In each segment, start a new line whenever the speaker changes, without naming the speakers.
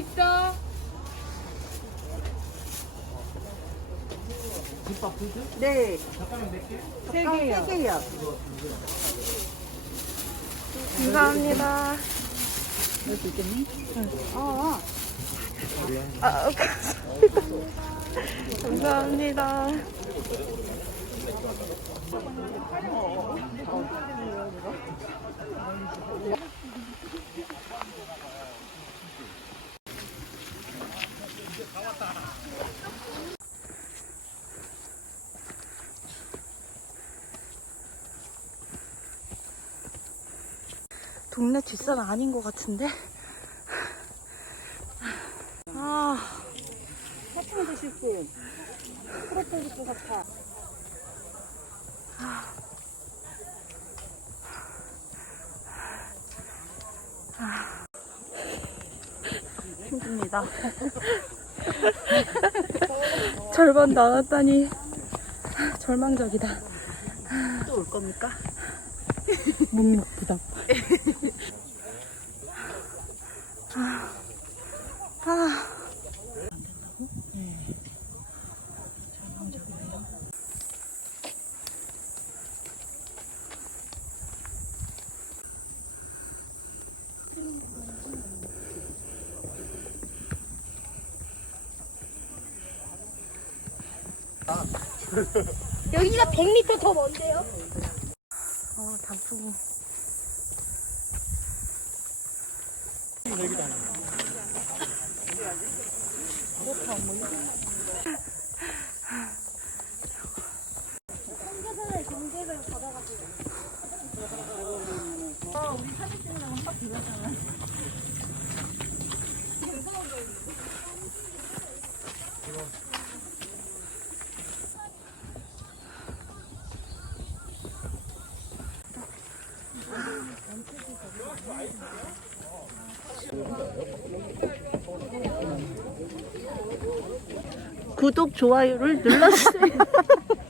있어.
김밥 두 개?
네.
잠깐만 몇 개?
세
아,
개요.
세 개요.
감사합니다.
여기 있겠니? 어.
아, 감사합니다. 동네 뒷산 아닌 것 같은데? 아.
사탕 드실 분. 프로폴리스 사탕.
힘듭니다. 절반 나왔다니 절망적이다.
또 올 겁니까?
묵묵 부
여기가 100m 더 먼데요?
어, 단풍이.
청계산의 경제를 받아가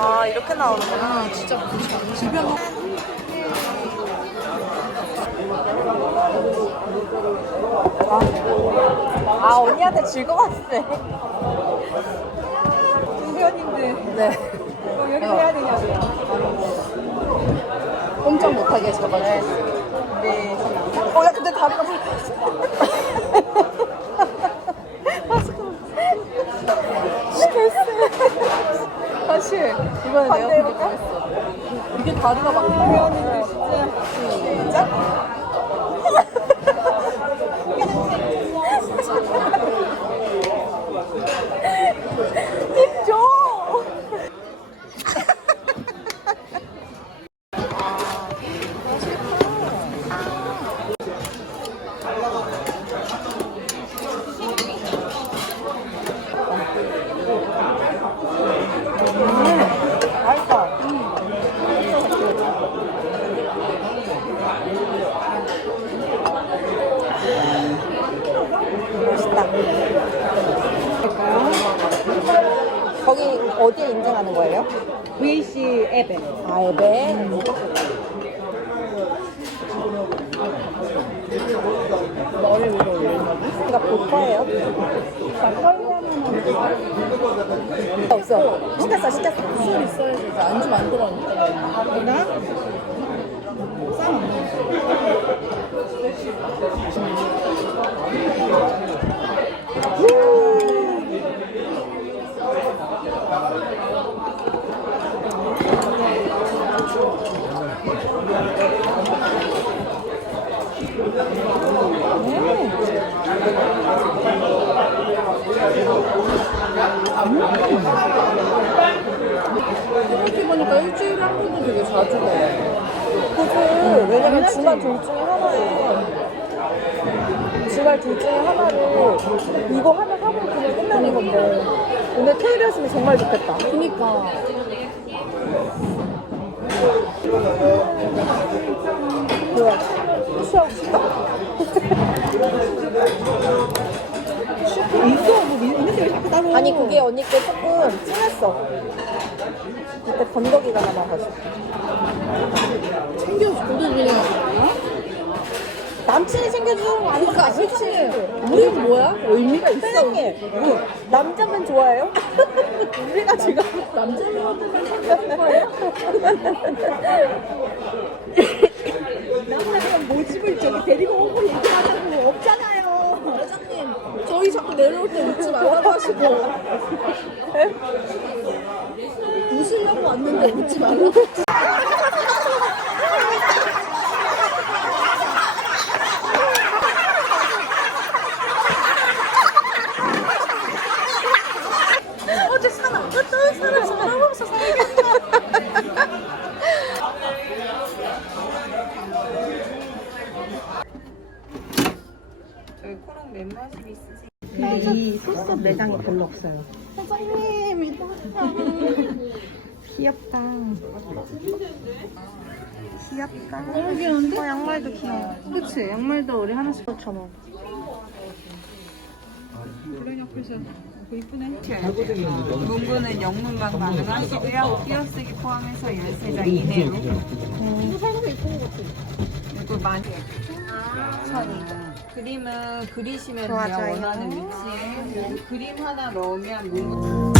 아, 이렇게 나오는구나. 진짜 주변 아, 언니한테 즐거웠대.
중견인데
네.
뭐 여기서 해야 되냐고요.
꼼짝 못하게 잡아주고.
네.
어, 야, 근데 다리가 불렀어.
다시
이번에 내가
반대로
공격하겠어. 이게 다리가 막
어디에 인증하는 거예요?
VC 앱에.
아, 앱에. 너를 위로 올리는 거지? 그러니까 볼 거예요. 없어. 시켰어, 시켰어. 술 있어야지. 안주 만들었는데.
나?
생각해보니까 일주일에 한 번도 되게 자주 먹어. 그치. 둘 중에 하나에 주말 둘 중에 하나를 이거 하나 하고 그냥 끝나는 건데 오늘 토요일이었으면 정말 좋겠다. 그니까. 뭐야? 취하고 싶다.
있어. 뭐 있는데 왜 자꾸 따로.
아니 그게 언니께 조금 진했어. 그때 건더기가 남아가지고. 그냥. 남친이 챙겨주는 거 아니까 그치. 우리는 뭐야? 의미가 있어. 사장님, 뭐, 남자만 좋아해요? 우리가 지금 남자들한테 생각하는 거예요?
남자가 모집을 저기 데리고 오고 얘기하자고 없잖아요.
사장님, 저희 자꾸 내려올 때 웃지 말라고 하시고. 웃으려고 왔는데 웃지 말라고. 어제 어떤 없어,
저희 코랑 있으세요? 이 소스업 매장이 별로 없어요.
사장님, 이따.
귀엽다. 귀엽다.
너무 귀여운데?
어, 양말도 귀여워. 그치? 양말도 우리 하나씩 5,000원. 그래 옆에서 이쁘네. 문구는 영문만 가능하시고요. 띄어쓰기 포함해서 13장 이내로. 그리고 많이 천이. 그림은 그리시면 돼요. 원하는 위치에. 그림 하나 넣으면 문구